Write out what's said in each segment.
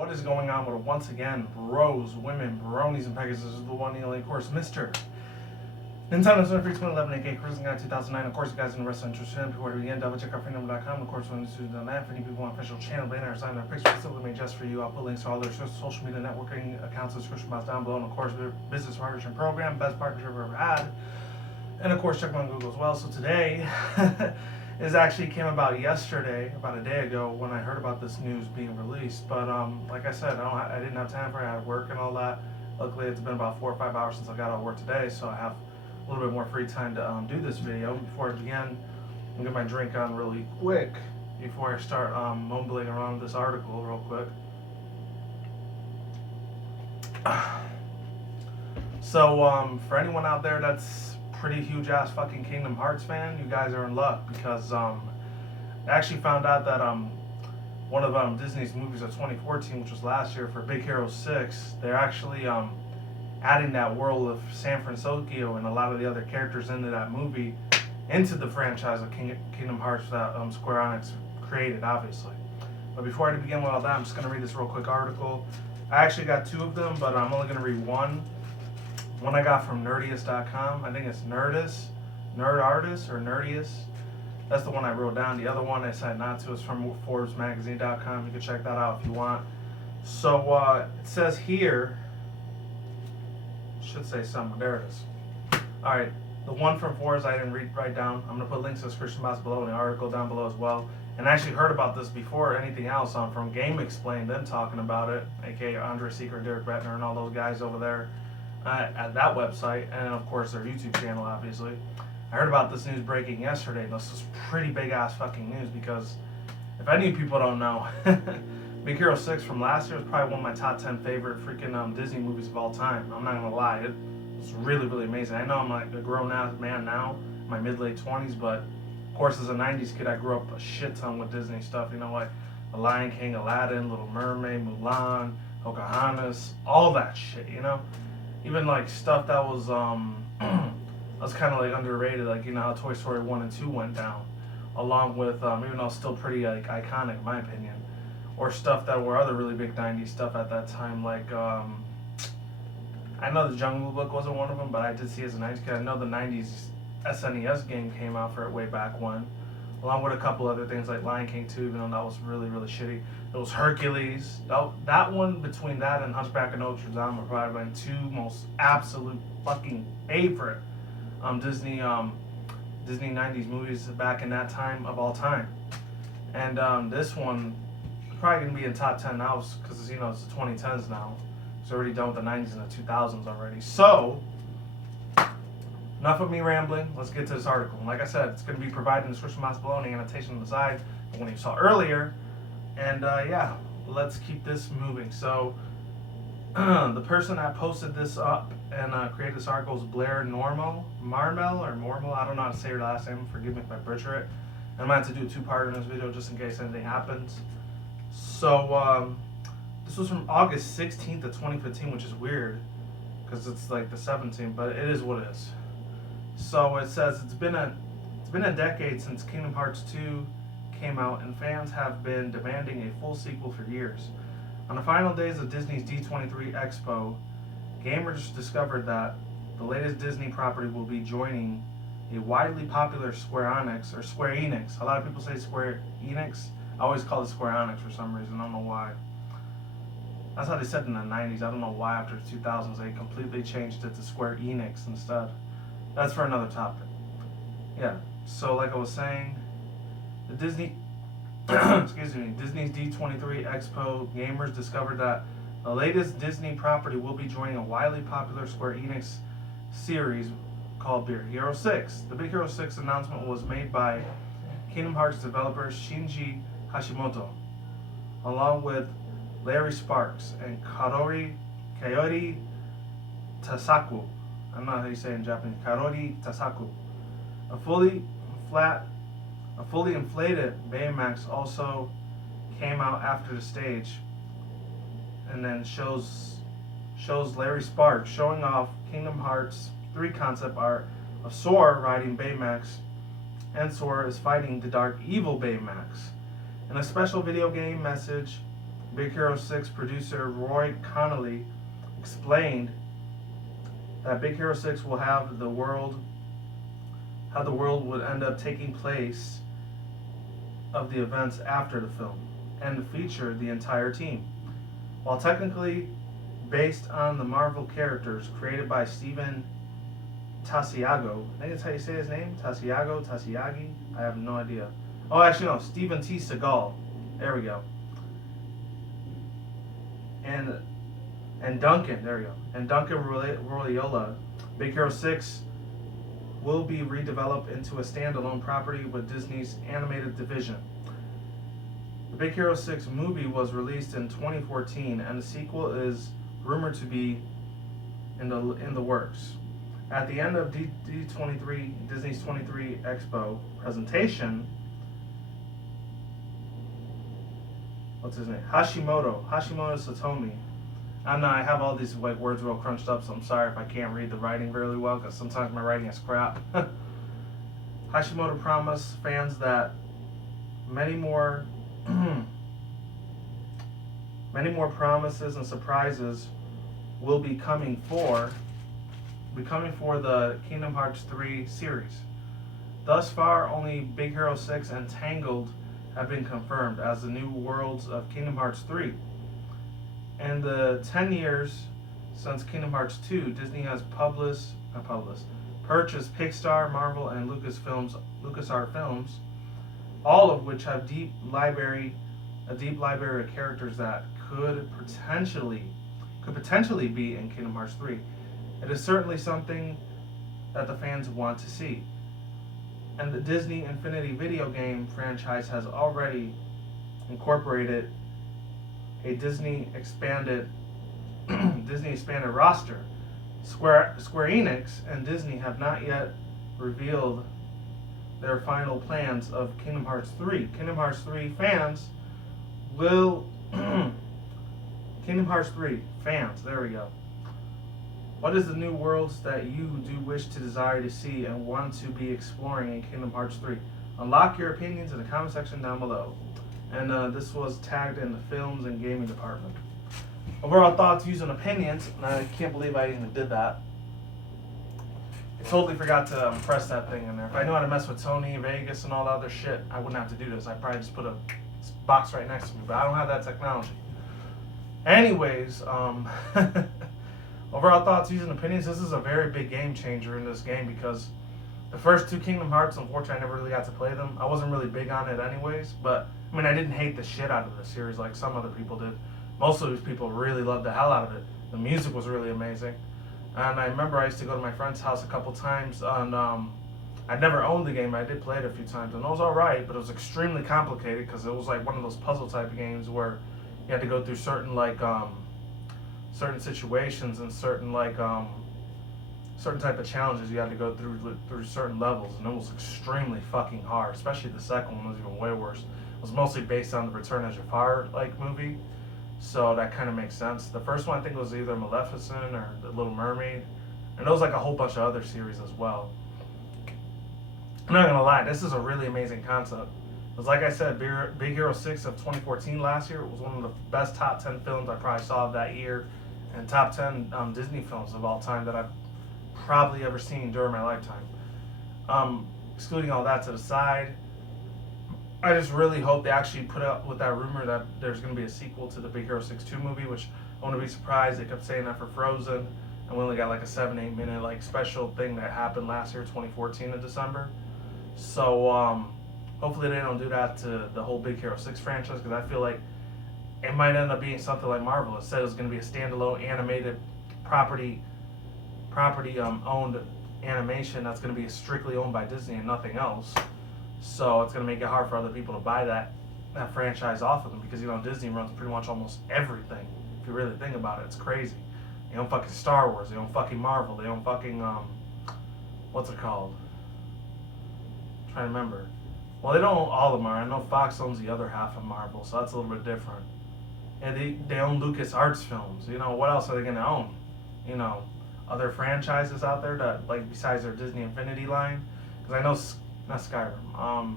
What is going on with once again, bros, women, bronies, and pegasisters? The one and only, of course, Mr. Nintendo Center Free 2011, aka Cruising Guide 2009. Of course, you guys in the wrestling interest in before we begin, double check our freedom.com. Of course, when you do that, for any people on official channel, banner, sign up, pictures specifically made just for you. I'll put links to all their social media networking accounts in the description box down below. And of course, their business partnership program, best partnership I've ever had. And of course, check them on Google as well. So today is actually came about yesterday, about a day ago, when I heard about this news being released. But like I said, I didn't have time for it. I had work and all that. Luckily, it's been about 4 or 5 hours since I got out of work today, so I have a little bit more free time to do this video. Before I begin, I'll get my drink on really quick before I start mumbling around this article real quick. So for anyone out there that's pretty huge ass fucking Kingdom Hearts fan, you guys are in luck because I actually found out that one of Disney's movies of 2014, which was last year, for Big Hero 6, they're actually adding that world of San Francisco and a lot of the other characters into that movie into the franchise of Kingdom Hearts that Square Enix created, obviously. But before I begin with all that, I'm just going to read this real quick article. I actually got 2 of them, but I'm only going to read one. One I got from nerdiest.com. I think it's Nerdist or Nerdiest. That's the one I wrote down. The other one I said not to is from ForbesMagazine.com. You can check that out if you want. So it says here, should say something. There it is. All right, the one from Forbes I didn't write down. I'm gonna put links to the description box below and the article down below as well. And I actually heard about this before anything else from Game Explained, them talking about it, aka Andre Secret, Derek Bettner, and all those guys over there at that website, and of course their YouTube channel, obviously. I heard about this news breaking yesterday, and this is pretty big ass fucking news because if any people don't know, Big Hero 6 from last year was probably one of my top 10 favorite freaking Disney movies of all time. I'm not gonna lie, it was really, really amazing. I know I'm like a grown ass man now, in my mid-late 20s, but of course as a 90s kid I grew up a shit ton with Disney stuff, you know, like The Lion King, Aladdin, Little Mermaid, Mulan, Pocahontas, all that shit, you know? Even like stuff that was was kind of like underrated, like, you know, how Toy Story 1 and 2 went down, along with even though it's still pretty like iconic in my opinion, or stuff that were other really big 90s stuff at that time, like I know the Jungle Book wasn't one of them, but I did see it as a 90s kid. I know the 90s SNES game came out for it way back when, along with a couple other things like Lion King 2, even though that was really, really shitty. It was Hercules. That one, between that and Hunchback of Notre Dame, were probably my 2 most absolute fucking favorite Disney 90s movies back in that time of all time. And this one is probably going to be in top 10 now because, you know, it's the 2010s now. It's already done with the 90s and the 2000s already. So, enough of me rambling. Let's get to this article. And like I said, it's going to be provided in the description box below and the annotation on the side, the one you saw earlier. And yeah, let's keep this moving. So, the person that posted this up and created this article is Blair Marmel, I don't know how to say her last name, forgive me if I butcher it. And I'm going to have to do a 2-part in this video just in case anything happens. So, this was from August 16th of 2015, which is weird, because it's like the 17th, but it is what it is. So it says, it's been a decade since Kingdom Hearts 2 came out, and fans have been demanding a full sequel for years. On the final days of Disney's D23 Expo, gamers discovered that the latest Disney property will be joining a widely popular Square Enix. A lot of people say Square Enix. I always call it Square Enix for some reason. I don't know why. That's how they said in the 90s. I don't know why after the 2000s they completely changed it to Square Enix instead. That's for another topic. Yeah. So like I was saying, the Disney's D23 Expo gamers discovered that the latest Disney property will be joining a widely popular Square Enix series called Big Hero 6. The Big Hero 6 announcement was made by Kingdom Hearts developer Shinji Hashimoto, along with Larry Sparks and Kaori Tasaku. I don't know how you say it in Japanese. Kaori Tasaku. A fully inflated Baymax also came out after the stage, and then shows Larry Sparks showing off Kingdom Hearts 3 concept art of Sora riding Baymax, and Sora is fighting the dark evil Baymax. In a special video game message Big Hero 6 producer Roy Connolly explained that Big Hero 6 will have the world would end up taking place of the events after the film and feature the entire team. While technically based on the Marvel characters created by Steven Tasiago, I think that's how you say his name, Tasiagi, I have no idea. Oh, actually no, Steven T. Seagal. There we go. And Duncan, there we go. And Duncan Rolliola, Big Hero 6 will be redeveloped into a standalone property with Disney's animated division. The Big Hero 6 movie was released in 2014, and the sequel is rumored to be in the works. At the end of D23, Disney's 23 Expo presentation, what's his name? Hashimoto Satomi. I have all these like words real crunched up, so I'm sorry if I can't read the writing really well, because sometimes my writing is crap. Hashimoto promised fans that many more promises and surprises will be coming for the Kingdom Hearts 3 series. Thus far, only Big Hero 6 and Tangled have been confirmed as the new worlds of Kingdom Hearts 3. In the 10 years since Kingdom Hearts 2, Disney has purchased Pixar, Marvel, and LucasArts Films, all of which have a deep library of characters that could potentially be in Kingdom Hearts 3. It is certainly something that the fans want to see. And the Disney Infinity video game franchise has already incorporated a Disney expanded roster. Square Enix and Disney have not yet revealed their final plans of Kingdom Hearts 3. Kingdom Hearts 3 fans will Kingdom Hearts 3 fans, there we go. What is the new worlds that you do wish to desire to see and want to be exploring in Kingdom Hearts 3? Unlock your opinions in the comment section down below. And this was tagged in the films and gaming department. Overall thoughts, views, and opinions. And I can't believe I even did that. I totally forgot to press that thing in there. If I knew how to mess with Tony, Vegas, and all the other shit, I wouldn't have to do this. I'd probably just put a box right next to me. But I don't have that technology. Anyways, overall thoughts, views, and opinions. This is a very big game changer in this game because the first two Kingdom Hearts, unfortunately, I never really got to play them. I wasn't really big on it anyways, but I mean, I didn't hate the shit out of the series like some other people did. Most of these people really loved the hell out of it. The music was really amazing. And I remember I used to go to my friend's house a couple times, and I'd never owned the game. I did play it a few times, and it was alright, but it was extremely complicated because it was like one of those puzzle type of games where you had to go through certain certain situations and certain type of challenges you had to go through certain levels, and it was extremely fucking hard. Especially the second one was even way worse. It was mostly based on the Return of Jafar movie, so that kind of makes sense. The first one I think was either Maleficent or The Little Mermaid, and there was like a whole bunch of other series as well. I'm not gonna lie, this is a really amazing concept. Because like I said, Big Hero 6 of 2014 last year was one of the best top 10 films I probably saw of that year, and top 10 Disney films of all time that I've probably ever seen during my lifetime. Excluding all that to the side, I just really hope they actually put up with that rumor that there's going to be a sequel to the Big Hero 6 2 movie, which I wouldn't be surprised. They kept saying that for Frozen, and we only got like a 7-8 minute special thing that happened last year, 2014 in December. So hopefully they don't do that to the whole Big Hero 6 franchise, because I feel like it might end up being something like Marvel. It said it was going to be a standalone animated property owned animation that's going to be strictly owned by Disney and nothing else. So it's going to make it hard for other people to buy that franchise off of them, because Disney runs pretty much almost everything. If you really think about it, it's crazy. They own fucking Star Wars, they own fucking Marvel, they own fucking what's it called? I'm trying to remember. Well, they don't own all of Marvel. I know Fox owns the other half of Marvel, so that's a little bit different. And they own LucasArts Films. What else are they going to own? Other franchises out there that besides their Disney Infinity line, because I know not Skyrim.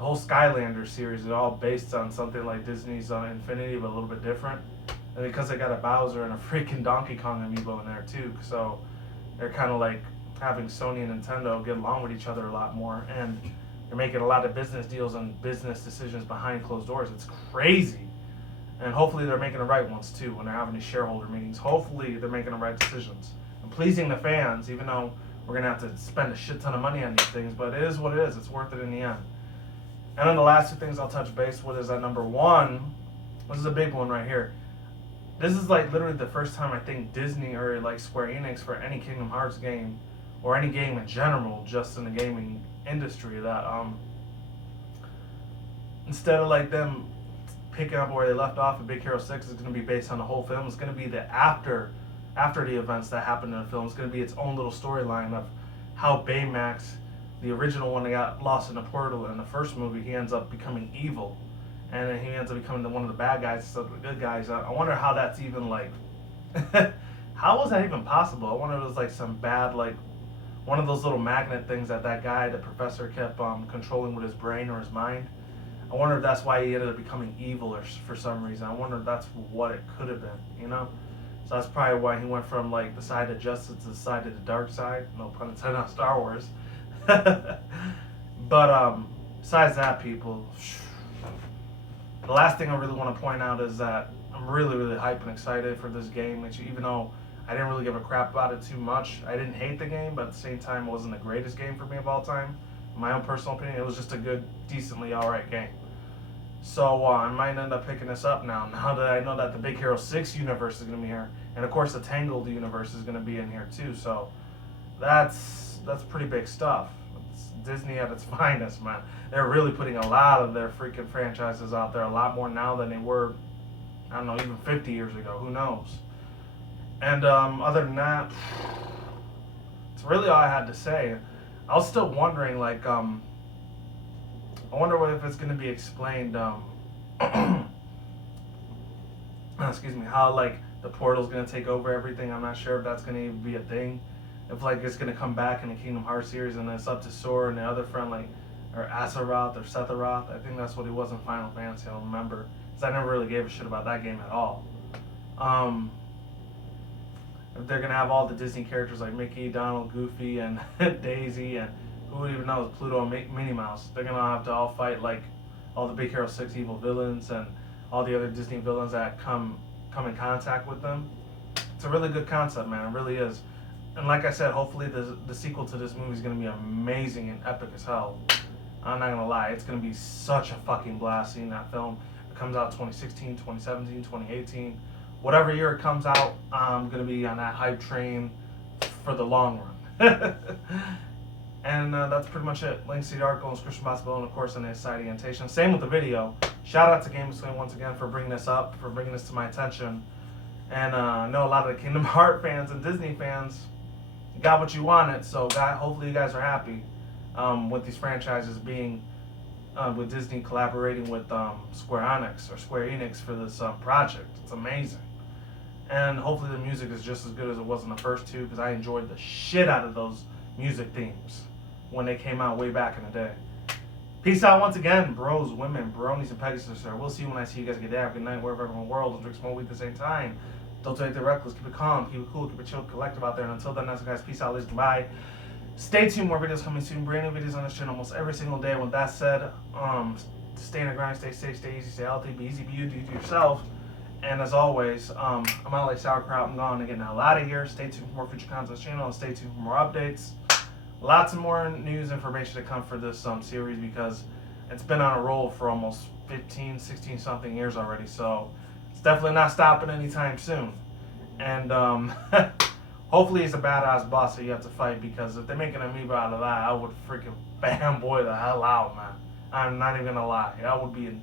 the whole Skylanders series is all based on something like Disney's Infinity, but a little bit different. And because they got a Bowser and a freaking Donkey Kong amiibo in there too, so they're kind of like having Sony and Nintendo get along with each other a lot more, and they're making a lot of business deals and business decisions behind closed doors. It's crazy. And hopefully they're making the right ones too when they're having these shareholder meetings. Hopefully they're making the right decisions and pleasing the fans, even though we're going to have to spend a shit ton of money on these things, but it is what it is. It's worth it in the end. And then the last two things I'll touch base with is that number one, this is a big one right here. This is like literally the first time I think Disney or like Square Enix for any Kingdom Hearts game or any game in general, just in the gaming industry, that instead of like them picking up where they left off in Big Hero 6, is going to be based on the whole film. It's going to be the after the events that happened in the film. It's going to be its own little storyline of how Baymax, the original one that got lost in the portal in the first movie, he ends up becoming evil. And then he ends up becoming one of the bad guys instead of the good guys. I wonder how that's even like... how was that even possible? I wonder if it was like some bad, like, one of those little magnet things that guy, the professor, kept controlling with his brain or his mind. I wonder if that's why he ended up becoming evil or for some reason. I wonder if that's what it could have been, you know? So that's probably why he went from like the side of justice to the side of the dark side. No pun intended on Star Wars. But besides that, people, the last thing I really want to point out is that I'm really, really hyped and excited for this game. Even though I didn't really give a crap about it too much. I didn't hate the game, but at the same time, it wasn't the greatest game for me of all time. In my own personal opinion, it was just a good, decently alright game. So I might end up picking this up now that I know that the Big Hero 6 universe is going to be here. And of course the Tangled universe is going to be in here too. So that's pretty big stuff. It's Disney at its finest, man. They're really putting a lot of their freaking franchises out there, a lot more now than they were, I don't know, even 50 years ago. Who knows? And other than that, it's really all I had to say. I was still wondering, like, I wonder if it's going to be explained, excuse me, how, like, the portal's going to take over everything. I'm not sure if that's going to even be a thing. If, like, it's going to come back in the Kingdom Hearts series and it's up to Sora and the other friend, like, or Azeroth or Sephiroth. I think that's what he was in Final Fantasy. I don't remember. Because I never really gave a shit about that game at all. If they're going to have all the Disney characters like Mickey, Donald, Goofy, and Daisy, and who would even know, Pluto and Minnie Mouse. They're going to have to all fight like all the Big Hero 6 evil villains and all the other Disney villains that come in contact with them. It's a really good concept, man. It really is. And like I said, hopefully the sequel to this movie is going to be amazing and epic as hell. I'm not going to lie. It's going to be such a fucking blast seeing that film. It comes out 2016, 2017, 2018. Whatever year it comes out, I'm going to be on that hype train for the long run. And that's pretty much it. Links to the article and description box below, and of course in the side annotation. Same with the video. Shout out to Game4 once again for bringing this up, for bringing this to my attention. And I know a lot of the Kingdom Hearts fans and Disney fans got what you wanted, so hopefully you guys are happy with these franchises being, with Disney collaborating with Square Enix for this project. It's amazing. And hopefully the music is just as good as it was in the first two, because I enjoyed the shit out of those music themes when they came out way back in the day. Peace out once again, bros, women, bronies, and pegasisters. We'll see you when I see you guys. Good day, have a good night, wherever in the world. Don't drink smoke weed at the same time. Don't do anything reckless. Keep it calm, keep it cool, keep it chill, collective out there. And until then, that's it, guys. Peace out, ladies. Goodbye. Stay tuned. More videos coming soon. Brand new videos on this channel almost every single day. With that said, stay in the grind, stay safe, stay easy, stay healthy, be easy, be you, do yourself. And as always, I'm out like sauerkraut. I'm going to get the hell out of here. Stay tuned for more future content on this channel, and stay tuned for more updates. Lots of more news information to come for this series, because it's been on a roll for almost 15, 16 something years already. So it's definitely not stopping anytime soon. And hopefully he's a badass boss that you have to fight, because if they're making an amiibo out of that, I would freaking fanboy the hell out, man. I'm not even gonna lie. That would be an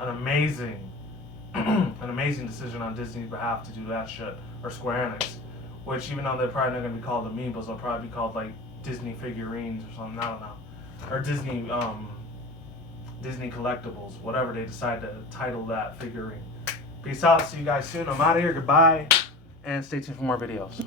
amazing an amazing decision on Disney's behalf to do that shit, or Square Enix, which, even though they're probably not gonna be called amiibos, they'll probably be called like Disney figurines or something. I don't know, or Disney collectibles, whatever they decide to title that figurine. Peace out. See you guys soon. I'm out of here. Goodbye, and stay tuned for more videos.